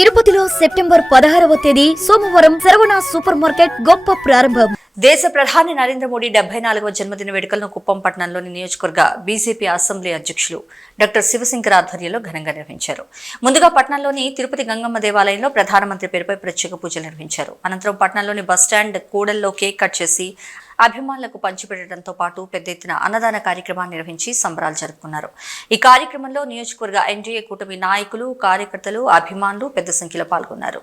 తిరుపతిలో సెప్టెంబర్ పదహారవ తేదీ సోమవారం శరవణ సూపర్ మార్కెట్ గొప్ప ప్రారంభం. దేశ ప్రధాని నరేంద్ర మోడీ డెబ్బై నాలుగవ జన్మదిన వేడుకలను కుప్పం పట్టణంలోని నియోజకవర్గ బీజేపీ అసెంబ్లీ అధ్యక్షులు డాక్టర్ శివశంకర్ ఆధ్వర్యంలో ఘనంగా నిర్వహించారు. ముందుగా పట్టణంలోని తిరుపతి గంగమ్మ దేవాలయంలో ప్రధానమంత్రి పేరుపై ప్రత్యేక పూజలు నిర్వహించారు. అనంతరం పట్టణంలోని బస్టాండ్ కూడల్లో కేక్ కట్ చేసి అభిమానులకు పంచిపెట్టడంతో పాటు పెద్ద ఎత్తున అన్నదాన కార్యక్రమాన్ని నిర్వహించి సంబరాలు జరుపుకున్నారు. ఈ కార్యక్రమంలో నియోజకవర్గ ఎన్డీఏ కూటమి నాయకులు కార్యకర్తలు అభిమానులు పెద్ద సంఖ్యలో పాల్గొన్నారు.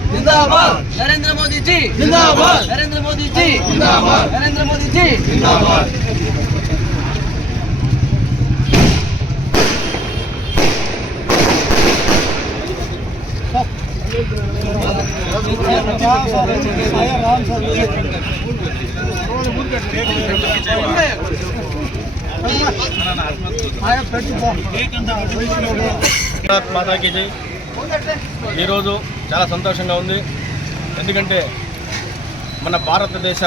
జిందాబాద్ నరేంద్ర మోదీ జీ జిందాబాద్ నరేంద్ర మోదీ జీ జిందాబాద్ నరేంద్ర మోదీ జీ జిందాబాద్ భారత్ మాతాకి జై ఈరోజు చాలా సంతోషంగా ఉంది. ఎందుకంటే మన భారతదేశ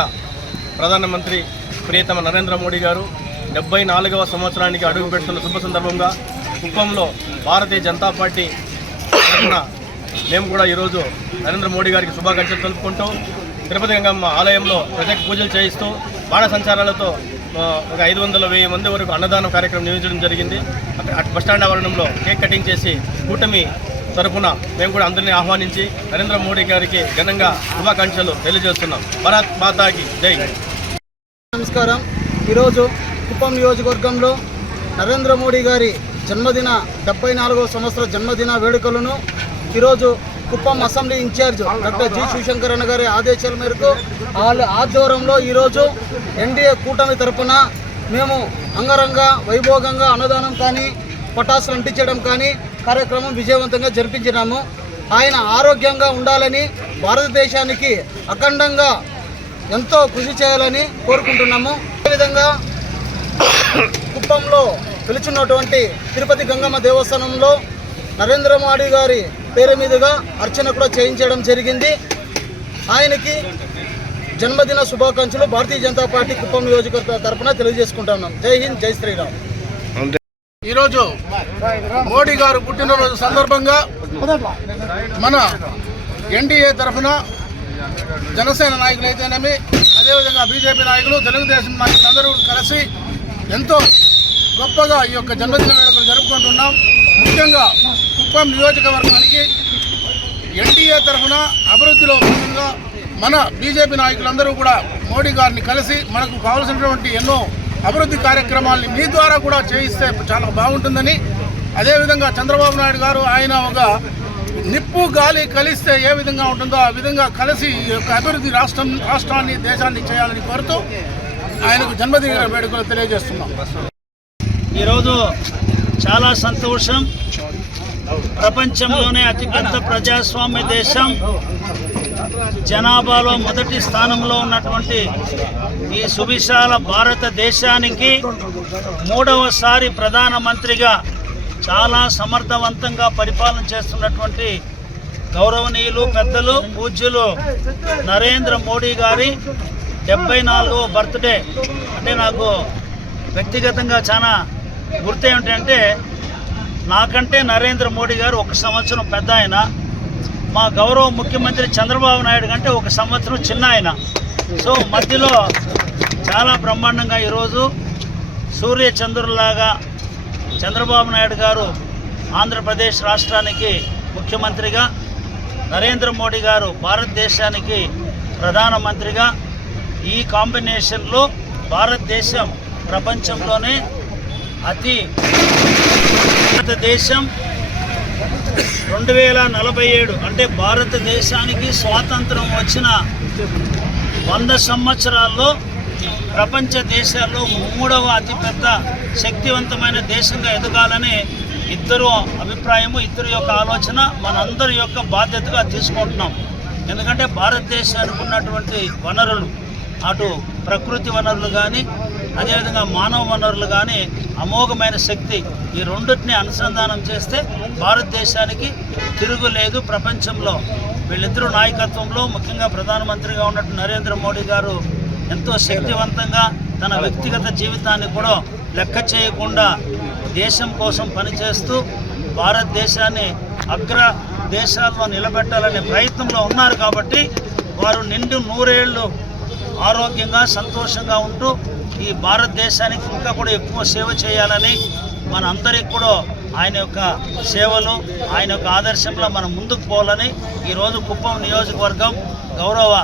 ప్రధానమంత్రి ప్రియతమ నరేంద్ర మోడీ గారు డెబ్బై నాలుగవ సంవత్సరానికి అడుగు పెడుతున్న శుభ సందర్భంగా కుప్పంలో భారతీయ జనతా పార్టీ మేము కూడా ఈరోజు నరేంద్ర మోడీ గారికి శుభాకాంక్షలు తెలుపుకుంటూ తిరుపతి గంగమ్మ ఆలయంలో ప్రత్యేక పూజలు చేయిస్తూ బాణ సంచారాలతో ఒక ఐదు వందల వెయ్యి మంది వరకు అన్నదానం కార్యక్రమం నిర్వహించడం జరిగింది. అక్కడ బస్టాండ్ ఆవరణంలో కేక్ కటింగ్ చేసి కూటమి తరఫున మేము కూడా అందరినీ ఆహ్వానించి నరేంద్ర మోడీ గారికి ఘనంగా శుభాకాంక్షలు తెలియజేస్తున్నాం. భారత్ మాతాకి జై నమస్కారం. ఈరోజు కుప్పం నియోజకవర్గంలో నరేంద్ర మోడీ గారి జన్మదిన డెబ్బై నాలుగవ సంవత్సర జన్మదిన వేడుకలను ఈరోజు Kuppam assembly incharge doctor G Shivashankar అన్న గారి ఆదేశాల మేరకు వాళ్ళ ఆధ్వర్యంలో ఈరోజు ఎన్డీఏ కూటమి తరపున మేము అంగరంగ వైభోగంగా అన్నదానం కానీ పటాసులు అంటించడం కానీ కార్యక్రమం విజయవంతంగా జరిపించినాము. ఆయన ఆరోగ్యంగా ఉండాలని భారతదేశానికి అఖండంగా ఎంతో కృషి చేయాలని కోరుకుంటున్నాము. అదేవిధంగా కుప్పంలో పిలుచున్నటువంటి తిరుపతి గంగమ్మ దేవస్థానంలో నరేంద్ర మోడీ గారి పేరు మీదుగా అర్చన కూడా చేయించడం జరిగింది. ఆయనకి జన్మదిన శుభాకాంక్షలు భారతీయ జనతా పార్టీ కుప్పం నియోజకవర్గ తరఫున తెలియజేసుకుంటున్నాం. జై హింద్ జై శ్రీరామ్. ఈరోజు మోడీ గారు పుట్టినరోజు సందర్భంగా మన ఎన్డీఏ తరఫున జనసేన నాయకులు అయితేనేమి అదేవిధంగా బీజేపీ నాయకులు తెలుగుదేశం నాయకులు అందరూ కలిసి ఎంతో గొప్పగా ఈ యొక్క జన్మదిన వేడుకలు జరుపుకుంటున్నాం. ముఖ్యంగా కుప్పం నియోజకవర్గానికి ఎన్డీఏ తరఫున అభివృద్ధిలో భాగంగా మన బీజేపీ నాయకులందరూ కూడా మోడీ గారిని కలిసి మనకు కావలసినటువంటి ఎన్నో అభివృద్ధి కార్యక్రమాల్ని మీ ద్వారా కూడా చేయిస్తే చాలా బాగుంటుందని. అదేవిధంగా చంద్రబాబు నాయుడు గారు ఆయన ఒక నిప్పు గాలి కలిస్తే ఏ విధంగా ఉంటుందో ఆ విధంగా కలిసి ఈ యొక్క అభివృద్ధి రాష్ట్రం రాష్ట్రాన్ని దేశాన్ని చేయాలని కోరుతూ ఆయనకు జన్మదిన వేడుకలు తెలియజేస్తున్నాం. ఈరోజు చాలా సంతోషం. ప్రపంచంలోనే అతిపెద్ద ప్రజాస్వామ్య దేశం. జనాభాలో మొదటి స్థానంలో ఉన్నటువంటి ఈ సువిశాల భారతదేశానికి మూడవసారి ప్రధానమంత్రిగా చాలా సమర్థవంతంగా పరిపాలన చేస్తున్నటువంటి గౌరవనీయులు పెద్దలు పూజ్యులు నరేంద్ర మోడీ గారి డెబ్బై నాలుగో బర్త్డే. అంటే నాకు వ్యక్తిగతంగా చాలా గుర్తు ఏమిటంటే నాకంటే నరేంద్ర మోడీ గారు ఒక సంవత్సరం పెద్ద ఆయన. మా గౌరవ ముఖ్యమంత్రి చంద్రబాబు నాయుడు కంటే ఒక సంవత్సరం చిన్న ఆయన. సో మధ్యలో చాలా బ్రహ్మాండంగా ఈరోజు సూర్య చంద్రులాగా చంద్రబాబు నాయుడు గారు ఆంధ్రప్రదేశ్ రాష్ట్రానికి ముఖ్యమంత్రిగా నరేంద్ర మోడీ గారు భారతదేశానికి ప్రధానమంత్రిగా ఈ కాంబినేషన్లో భారతదేశం ప్రపంచంలోనే అతి భారతదేశం రెండు వేల నలభై ఏడు అంటే భారతదేశానికి స్వాతంత్రం వచ్చిన వంద సంవత్సరాల్లో ప్రపంచ దేశాల్లో మూడవ అతిపెద్ద శక్తివంతమైన దేశంగా ఎదగాలని ఇద్దరు అభిప్రాయము ఇద్దరు యొక్క ఆలోచన మనందరి యొక్క బాధ్యతగా తీసుకుంటున్నాం. ఎందుకంటే భారతదేశానికి ఉన్నటువంటి వనరులు అటు ప్రకృతి వనరులు కానీ అదేవిధంగా మానవ వనరులు కానీ అమోఘమైన శక్తి ఈ రెండింటిని అనుసంధానం చేస్తే భారతదేశానికి తిరుగులేదు ప్రపంచంలో. వీళ్ళిద్దరూ నాయకత్వంలో ముఖ్యంగా ప్రధానమంత్రిగా ఉన్నట్టు నరేంద్ర మోడీ గారు ఎంతో శక్తివంతంగా తన వ్యక్తిగత జీవితాన్ని కూడా లెక్క చేయకుండా దేశం కోసం పనిచేస్తూ భారతదేశాన్ని అగ్ర దేశాల్లో నిలబెట్టాలనే ప్రయత్నంలో ఉన్నారు కాబట్టి వారు నిండు నూరేళ్ళు ఆరోగ్యంగా సంతోషంగా ఉంటూ ఈ భారతదేశానికి ఇంకా కూడా ఎక్కువ సేవ చేయాలని మన అందరికి కూడా ఆయన యొక్క సేవలు ఆయన యొక్క ఆదర్శంలో మనం ముందుకు పోవాలని ఈరోజు కుప్పం నియోజకవర్గం గౌరవ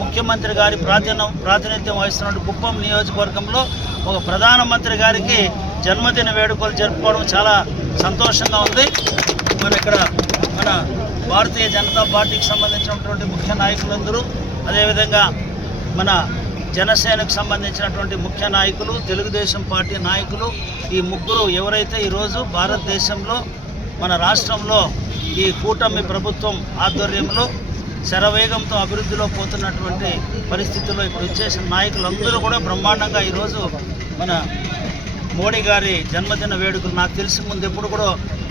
ముఖ్యమంత్రి గారి ప్రాతిన ప్రాతినిధ్యం వహిస్తున్న కుప్పం నియోజకవర్గంలో ఒక ప్రధానమంత్రి గారికి జన్మదిన వేడుకలు జరుపుకోవడం చాలా సంతోషంగా ఉంది. మన ఇక్కడ మన భారతీయ జనతా పార్టీకి సంబంధించినటువంటి ముఖ్య నాయకులందరూ అదేవిధంగా మన జనసేనకు సంబంధించినటువంటి ముఖ్య నాయకులు తెలుగుదేశం పార్టీ నాయకులు ఈ ముగ్గురు ఎవరైతే ఈరోజు భారతదేశంలో మన రాష్ట్రంలో ఈ కూటమి ప్రభుత్వం ఆధ్వర్యంలో శరవేగంతో అభివృద్ధిలో పోతున్నటువంటి పరిస్థితుల్లో ఇప్పుడు వచ్చేసిన నాయకులందరూ కూడా బ్రహ్మాండంగా ఈరోజు మన మోడీ గారి జన్మదిన వేడుకలు నాకు తెలిసి ముందు ఎప్పుడు కూడా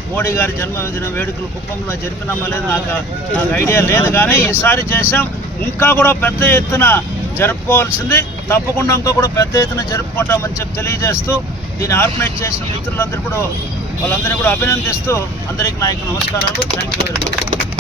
మోడీ గారి జన్మదిన వేడుకలు కుప్పంలో జరిపినామా లేదు నాకు నాకు ఐడియా లేదు. కానీ ఈసారి చేసాం ఇంకా కూడా పెద్ద ఎత్తున జరుపుకోవాల్సింది. తప్పకుండా ఇంకా కూడా పెద్ద ఎత్తున జరుపుకుంటామని చెప్పి తెలియజేస్తూ దీన్ని ఆర్గనైజ్ చేసిన మిత్రులందరూ కూడా వాళ్ళందరినీ కూడా అభినందిస్తూ అందరికీ నా యొక్క నమస్కారాలు. Thank you very much